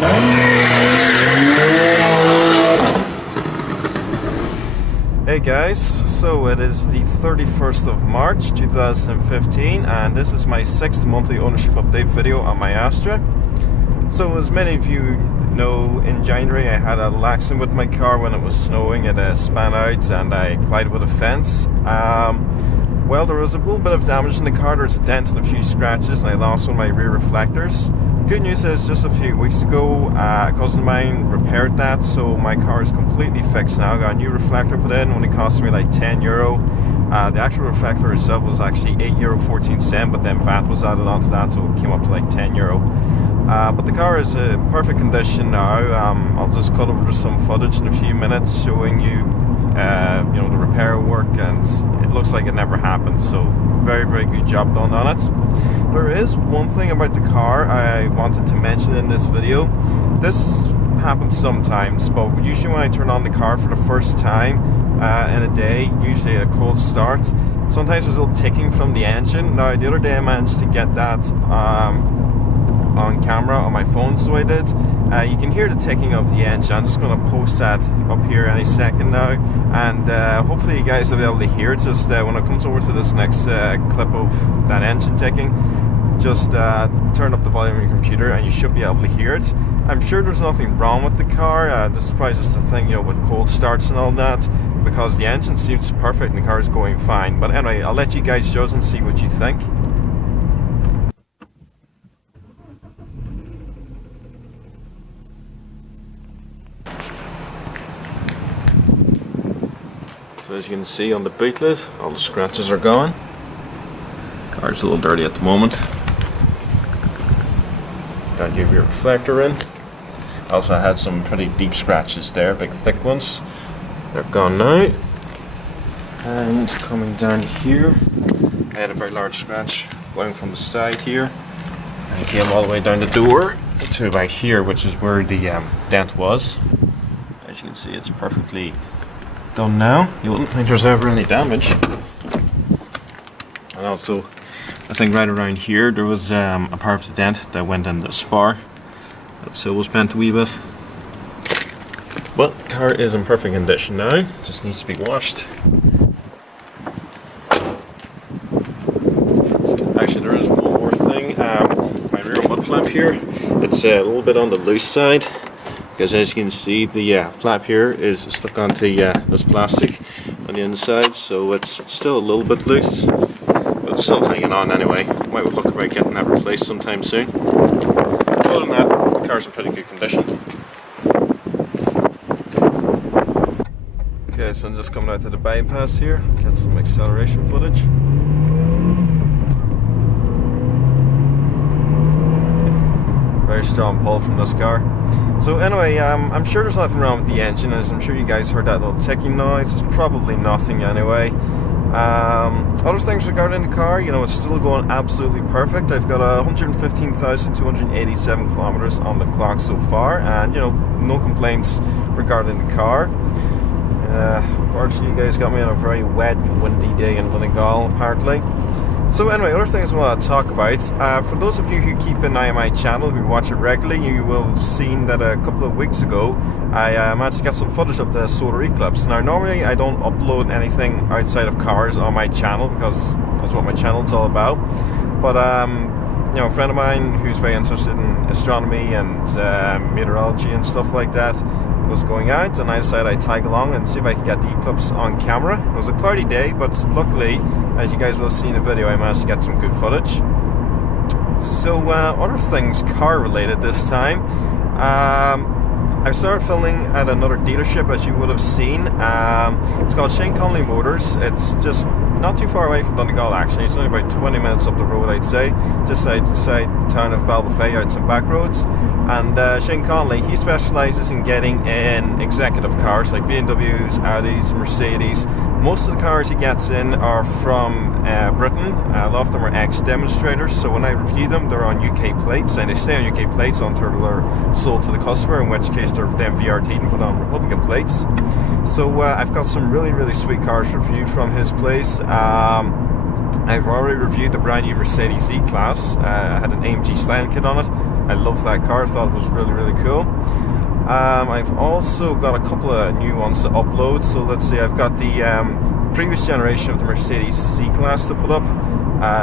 Hey guys, so it is the 31st of March 2015 and this is my 6th monthly ownership update video on my Astra. So as many of you know, in January I had a accident with my car when it was snowing. It span out and I collided with a fence. Well, there was a little bit of damage in the car. There was a dent and a few scratches and I lost one of my rear reflectors. Good news is just a few weeks ago a cousin of mine repaired that, so my car is completely fixed now. I got a new reflector put in, only cost me like €10. The actual reflector itself was actually €8.14, but then VAT was added onto that, so it came up to like €10. But the car is in perfect condition now. I'll just cut over to some footage in a few minutes showing you, you know, the repair work, and it looks like it never happened. So very, very good job done on it. There is one thing about the car I wanted to mention in this video. This happens sometimes, but usually when I turn on the car for the first time in a day, usually a cold start, sometimes there's a little ticking from the engine. Now the other day I managed to get that on camera on my phone, so I did. You can hear the ticking of the engine. I'm just going to post that up here any second now, and hopefully you guys will be able to hear it just when it comes over to this next clip of that engine ticking. Just turn up the volume on your computer and you should be able to hear it. I'm sure there's nothing wrong with the car. This is probably just a thing, you know, with cold starts and all that, because the engine seems perfect and the car is going fine. But anyway, I'll let you guys judge and see what you think. So as you can see on the boot lid, all the scratches are gone. Car's a little dirty at the moment. Got your rear reflector in. Also I had some pretty deep scratches there, big thick ones. They're gone now. And coming down here, I had a very large scratch going from the side here, and it came all the way down the door to about here, which is where the dent was. As you can see, it's perfectly done now. You wouldn't think there's ever any damage. And also, I think right around here there was a part of the dent that went in this far. That sill was bent a wee bit. But the car is in perfect condition now, just needs to be washed. Actually, there is one more thing. My rear mud flap here, it's a little bit on the loose side, because as you can see the flap here is stuck onto this plastic on the inside, so it's still a little bit loose. It's still hanging on anyway. Might look about getting that replaced sometime soon. Other than that, the car's in pretty good condition. Okay, so I'm just coming out to the bypass here, get some acceleration footage. Very strong pull from this car. So anyway, I'm sure there's nothing wrong with the engine, as I'm sure you guys heard that little ticking noise. It's probably nothing anyway. Other things regarding the car, you know, it's still going absolutely perfect. I've got 115,287 kilometers on the clock so far, and you know, no complaints regarding the car. Unfortunately, you guys got me on a very wet and windy day in Donegal, apparently. So anyway, other things I want to talk about. For those of you who keep an eye on my channel, who watch it regularly, you will have seen that a couple of weeks ago I managed to get some footage of the solar eclipse. Now normally I don't upload anything outside of cars on my channel, because that's what my channel is all about. But you know, a friend of mine who's very interested in astronomy and meteorology and stuff like that was going out, and I decided I'd tag along and see if I could get the eclipse on camera. It was a cloudy day, but luckily, as you guys will see in the video, I managed to get some good footage. So other things car related this time. I started filming at another dealership, as you would have seen. It's called Shane Connolly Motors. It's just not too far away from Donegal actually. It's only about 20 minutes up the road, I'd say, just outside the town of Balbafay, out some back roads. And Shane Connolly, he specialises in getting in executive cars like BMWs, Audis, Mercedes. Most of the cars he gets in are from Britain. A lot of them are ex-demonstrators, so when I review them, they're on UK plates, and they stay on UK plates until they're sold to the customer, in which case they're then VRT'd and put on Republican plates. So I've got some really, really sweet cars reviewed from his place. I've already reviewed the brand new Mercedes E-Class. I had an AMG styling kit on it. I love that car. I thought it was really, really cool. I've also got a couple of new ones to upload. So let's see, I've got the previous generation of the Mercedes C-Class to put up.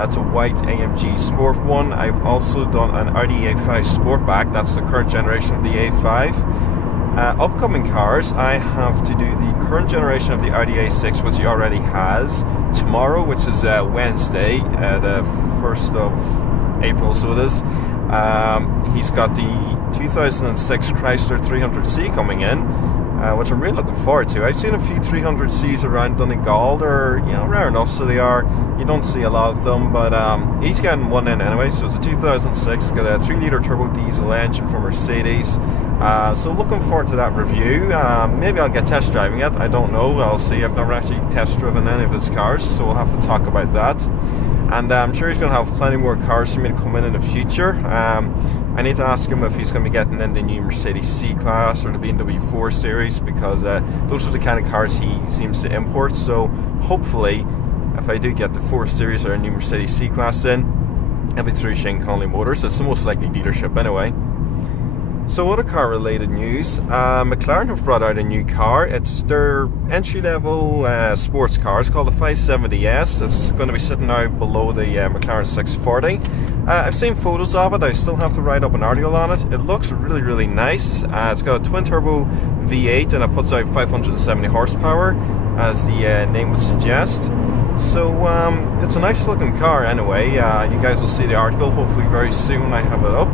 It's a white AMG Sport one. I've also done an Audi A5 Sportback. That's the current generation of the A5. Upcoming cars, I have to do the current generation of the Audi A6, which he already has, tomorrow, which is Wednesday, the 1st of April, so it is. He's got the 2006 Chrysler 300C coming in, which I'm really looking forward to. I've seen a few 300Cs around Donegal. They're, you know, rare enough, so they are. You don't see a lot of them, but he's getting one in anyway. So it's a 2006. It's got a 3-litre turbo diesel engine from Mercedes. So looking forward to that review. Maybe I'll get test driving it. I don't know. I'll see. I've never actually test driven any of his cars, so we'll have to talk about that. And I'm sure he's going to have plenty more cars for me to come in the future. I need to ask him if he's going to be getting in the new Mercedes C-Class or the BMW 4 Series, because those are the kind of cars he seems to import. So hopefully, if I do get the 4 Series or a new Mercedes C-Class in, it'll be through Shane Connolly Motors. It's the most likely dealership anyway. So other car related news, McLaren have brought out a new car. It's their entry level sports car. It's called the 570S. It's going to be sitting out below the McLaren 640. I've seen photos of it. I still have to write up an article on it. It looks really, really nice. It's got a twin turbo V8 and it puts out 570 horsepower, as the name would suggest. So it's a nice looking car anyway. You guys will see the article hopefully very soon when I have it up.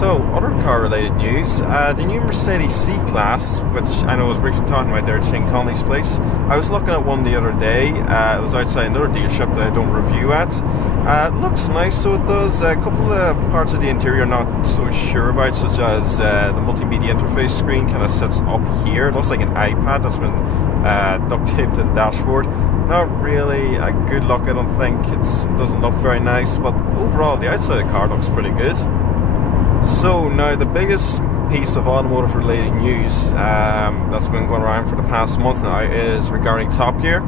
So, other car related news, the new Mercedes C-Class, which I know I was briefly talking about there at Shane Connolly's place. I was looking at one the other day. It was outside another dealership that I don't review at. It looks nice, so it does. A couple of parts of the interior I'm not so sure about, such as the multimedia interface screen kind of sits up here. It looks like an iPad that's been duct taped to the dashboard. Not really a good look, I don't think. It doesn't look very nice, but overall the outside of the car looks pretty good. So now the biggest piece of automotive related news that's been going around for the past month now is regarding Top Gear.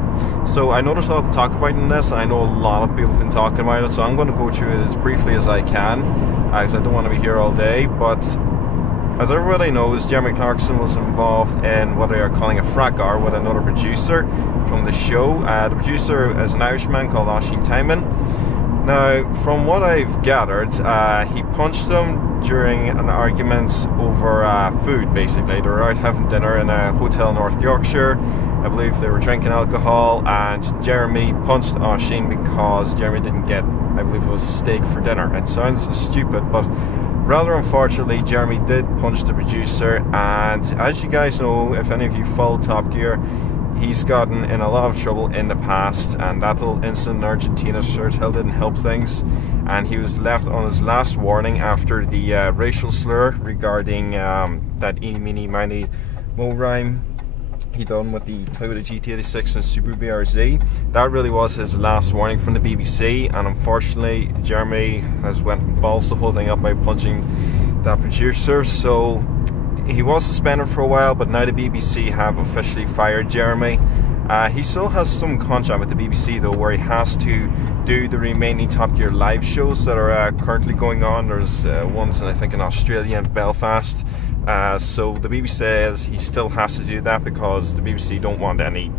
So I know there's a lot to talk about in this, and I know a lot of people have been talking about it, so I'm going to go through it as briefly as I can, because I don't want to be here all day. But as everybody knows, Jeremy Clarkson was involved in what they are calling a fracas with another producer from the show. The producer is an Irishman called Oisin Timon. Now, from what I've gathered, he punched them during an argument over food, basically. They were out having dinner in a hotel in North Yorkshire. I believe they were drinking alcohol, and Jeremy punched Oisin because Jeremy didn't get, I believe it was steak for dinner. It sounds stupid, but rather unfortunately, Jeremy did punch the producer, and as you guys know, if any of you follow Top Gear, he's gotten in a lot of trouble in the past, and that little incident in Argentina sure as hell didn't help things. And he was left on his last warning after the racial slur regarding that eeny, meeny, miny, mo rhyme he done with the Toyota GT86 and Subaru BRZ. That really was his last warning from the BBC, and unfortunately Jeremy has went and balls the whole thing up by punching that producer. So he was suspended for a while, but now the BBC have officially fired Jeremy. He still has some contract with the BBC though, where he has to do the remaining Top Gear live shows that are currently going on. There's ones I think in Australia and Belfast. So the BBC says he still has to do that because the BBC don't want any,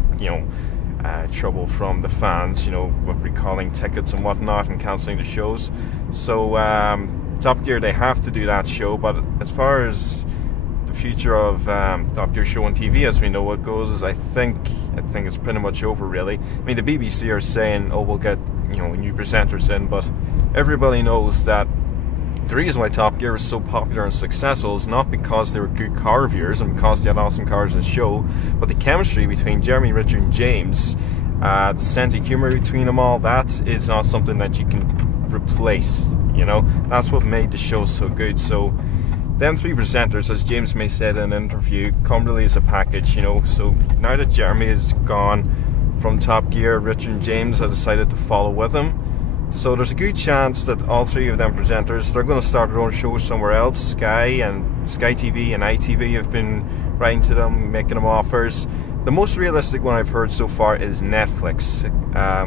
trouble from the fans, with recalling tickets and whatnot and cancelling the shows. So Top Gear, they have to do that show, but as far as the future of Top Gear show on TV, as we know it goes, I think it's pretty much over, really. I mean, the BBC are saying, oh, we'll get new presenters in, but everybody knows that the reason why Top Gear was so popular and successful is not because they were good car reviewers and because they had awesome cars in the show, but the chemistry between Jeremy, Richard and James, the sense of humour between them all, that is not something that you can replace. That's what made the show so good. So them three presenters, as James May said in an interview, come really as a package, So now that Jeremy is gone from Top Gear, Richard and James have decided to follow with him. So there's a good chance that all three of them presenters, they're going to start their own shows somewhere else. Sky TV and ITV have been writing to them, making them offers. The most realistic one I've heard so far is Netflix,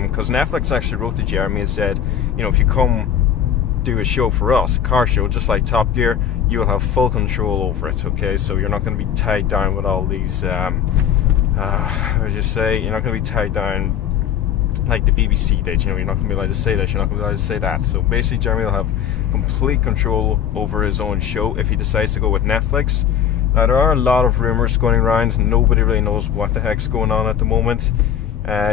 because Netflix actually wrote to Jeremy and said, if you come do a show for us, a car show, just like Top Gear, you'll have full control over it, okay? So you're not going to be tied down with all these, how would you say, you're not going to be tied down like the BBC did, you know, you're not going to be allowed to say this, you're not going to be allowed to say that. So basically Jeremy will have complete control over his own show if he decides to go with Netflix. Now there are a lot of rumours going around, nobody really knows what the heck's going on at the moment.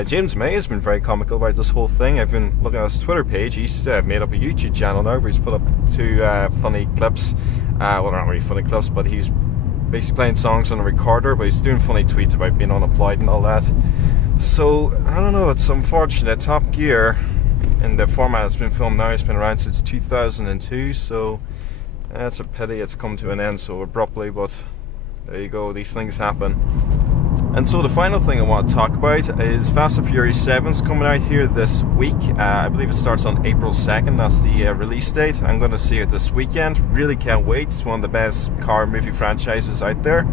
James May has been very comical about this whole thing. I've been looking at his Twitter page. He's made up a YouTube channel now where he's put up 2 funny clips. Well, they're not really funny clips, but he's basically playing songs on a recorder, but he's doing funny tweets about being unemployed and all that. So, I don't know, it's unfortunate. Top Gear, in the format it's been filmed now, it's been around since 2002, so it's a pity it's come to an end so abruptly, but there you go, these things happen. And so the final thing I want to talk about is Fast and Furious 7's coming out here this week. I believe it starts on April 2nd, that's the release date. I'm going to see it this weekend, really can't wait. It's one of the best car movie franchises out there.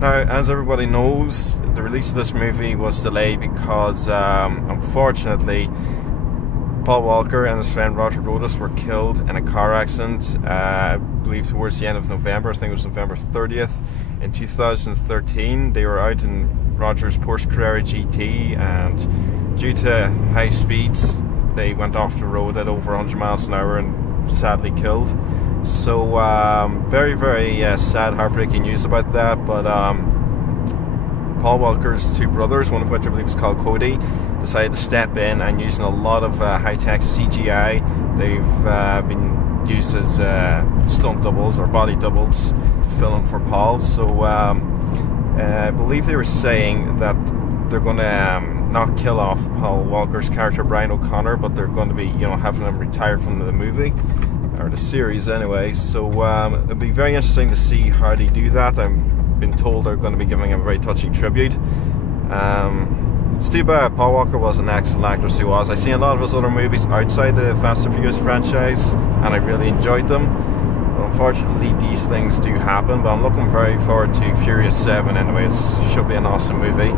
Now, as everybody knows, the release of this movie was delayed because, unfortunately, Paul Walker and his friend Roger Rodas were killed in a car accident, I believe towards the end of November. I think it was November 30th in 2013. They were out in Roger's Porsche Carrera GT, and due to high speeds, they went off the road at over 100 miles an hour and sadly killed. So very, very sad, heartbreaking news about that. But Paul Walker's 2 brothers, one of which I believe is called Cody, decided to step in, and using a lot of high-tech CGI, they've been used as stunt doubles or body doubles to fill in for Paul. So I believe they were saying that they're going to not kill off Paul Walker's character Brian O'Connor, but they're going to be, you know, having him retire from the movie, or the series anyway. So it'll be very interesting to see how they do that. I've been told they're going to be giving him a very touching tribute. It's too bad. Paul Walker was an excellent actor, so he was. I've seen a lot of his other movies outside the Fast and Furious franchise, and I really enjoyed them. But unfortunately, these things do happen. But I'm looking very forward to Furious 7 anyway. It should be an awesome movie.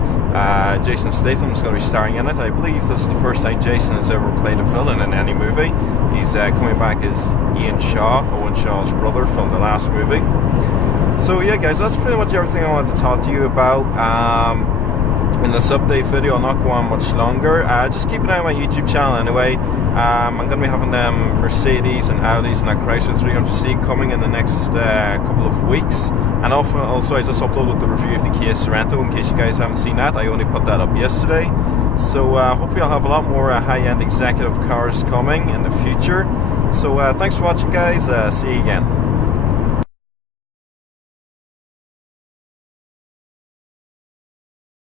Jason Statham's going to be starring in it. I believe this is the first time Jason has ever played a villain in any movie. He's coming back as Ian Shaw, Owen Shaw's brother from the last movie. So yeah guys, that's pretty much everything I wanted to talk to you about. In this update video, I'll not go on much longer. Just keep an eye on my YouTube channel anyway. I'm going to be having Mercedes and Audis and that Chrysler 300C coming in the next couple of weeks. And also I just uploaded the review of the Kia Sorento, in case you guys haven't seen that. I only put that up yesterday. So hopefully I'll have a lot more high-end executive cars coming in the future. So thanks for watching guys, see you again.